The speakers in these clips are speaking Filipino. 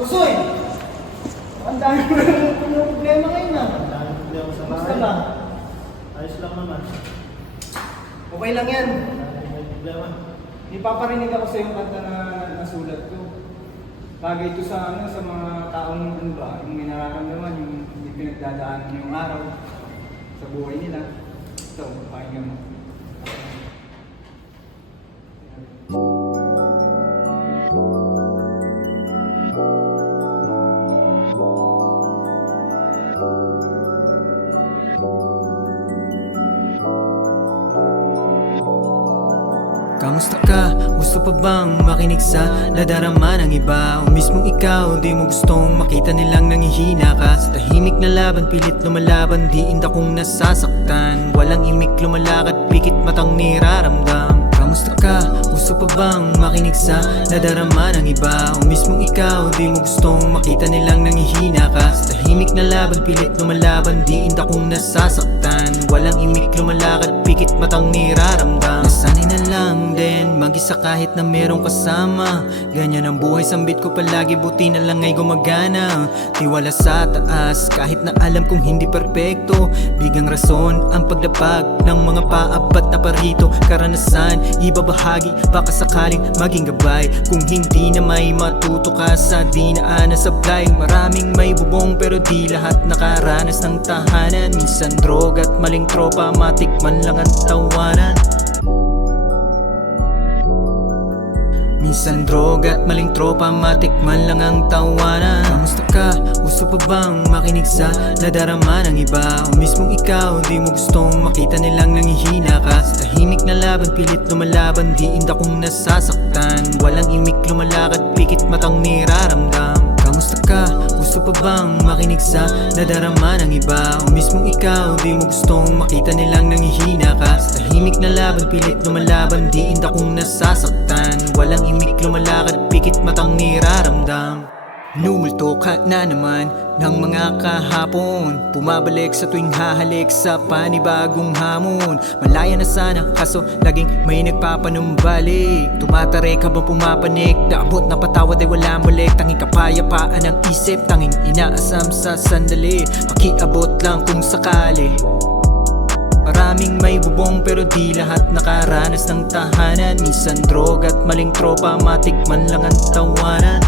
Usoy! Ang dami ko na problema ngayon na. Ang dami problema sa Basta bahay. lang. Ayos lang naman. Okay lang yan. May problema. Ipaparinig ako sa yung kanta na nasulat ko. Bagay ito sa sa mga taong ano ba, yung may nararamdaman, yung hindi pinagdadaanan yung araw sa buhay nila. Ito, pakinggan mo. Kamusta ka? Gusto pa bang makinig sa nadarama ng iba? O mismong ikaw, di mo gustong makita nilang nangihina ka. Sa tahimik na laban, pilit lumalaban, di inda kong nasasaktan. Walang imik lumalakad, pikit matang niraramdam. Kamusta ka? Gusto pa bang makinig sa nadarama ng iba? O mismong ikaw, di mo gustong makita nilang nangihina ka. Sa tahimik na laban, pilit lumalaban, di inda kong nasasaktan. Walang imik lumalakad, pikit matang niraramdam. Nasanay na lang din mag-isa kahit na merong kasama. Ganyan ang buhay, sambit ko palagi, buti na lang ay gumagana. Tiwala sa taas kahit na alam kong hindi perpekto. Bigang rason ang pagdapag ng mga paapat na parito. Karanasan, ibabahagi, baka sakaling maging gabay. Kung hindi na may matuto ka sa dinaan na sablay. Maraming may bubong pero di lahat nakaranas ng tahanan. Minsan droga at maling tropa, matikman lang ang tawanan. Minsan droga at maling tropa, matikman lang ang tawanan. Kamusta ka? Gusto pa bang makinig sa nadarama ng iba? O mismong ikaw, di mo gustong makita nilang nangihina ka. Sa tahimik na laban, pilit lumalaban, di inda kong nasasaktan. Walang imik lumalakad, pikit matang niraramdam. Kamusta ka? Gusto pa bang makinig sa nadarama ng iba? O mismong ikaw, di mo gustong makita nilang nangihina ka. Sa tahimik na laban, pilit lumalaban, di inda kong nasasaktan. Walang imik lumalakad, pikit matang niraramdam. Numulto ka na naman ng mga kahapon. Pumabalik sa tuwing hahalik sa panibagong hamon. Malaya na sana kaso laging may nagpapanumbalik. Tumatarik habang pumapanik, naabot na patawad ay wala malik. Tanging kapayapaan ang isip, tanging inaasam sa sandali. Pakiabot lang kung sakali. Maraming may bubong pero di lahat nakaranas ng tahanan. Minsan droga at maling tropa, matikman lang ang tawanan.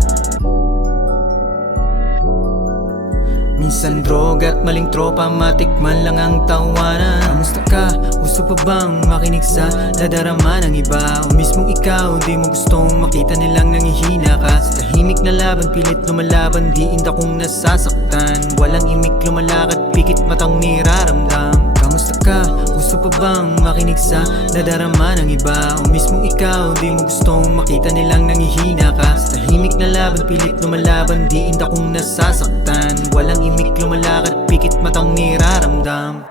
Minsan droga at maling tropa, matikman lang ang tawanan. Kamusta ka? Gusto pa bang makinig sa nadarama ng iba? O mismong ikaw, di mo gustong makita nilang nangihina ka. Sa tahimik na laban, pilit lumalaban, di inda kong nasasaktan. Walang imik lumalakad, pikit matang niraramdam. Kamusta ka? Gusto pa bang makinig sa nadarama ng iba? O mismong ikaw, di mo gustong makita nilang nangihina ka. Sa tahimik na laban, pilit lumalaban, di inda kong nasasaktan. Walang imik lumalakad, pikit matang niraramdam.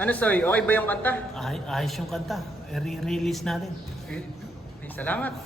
Ano Soy, okay ba yung kanta? Ayos yung kanta. I-release natin. Salamat.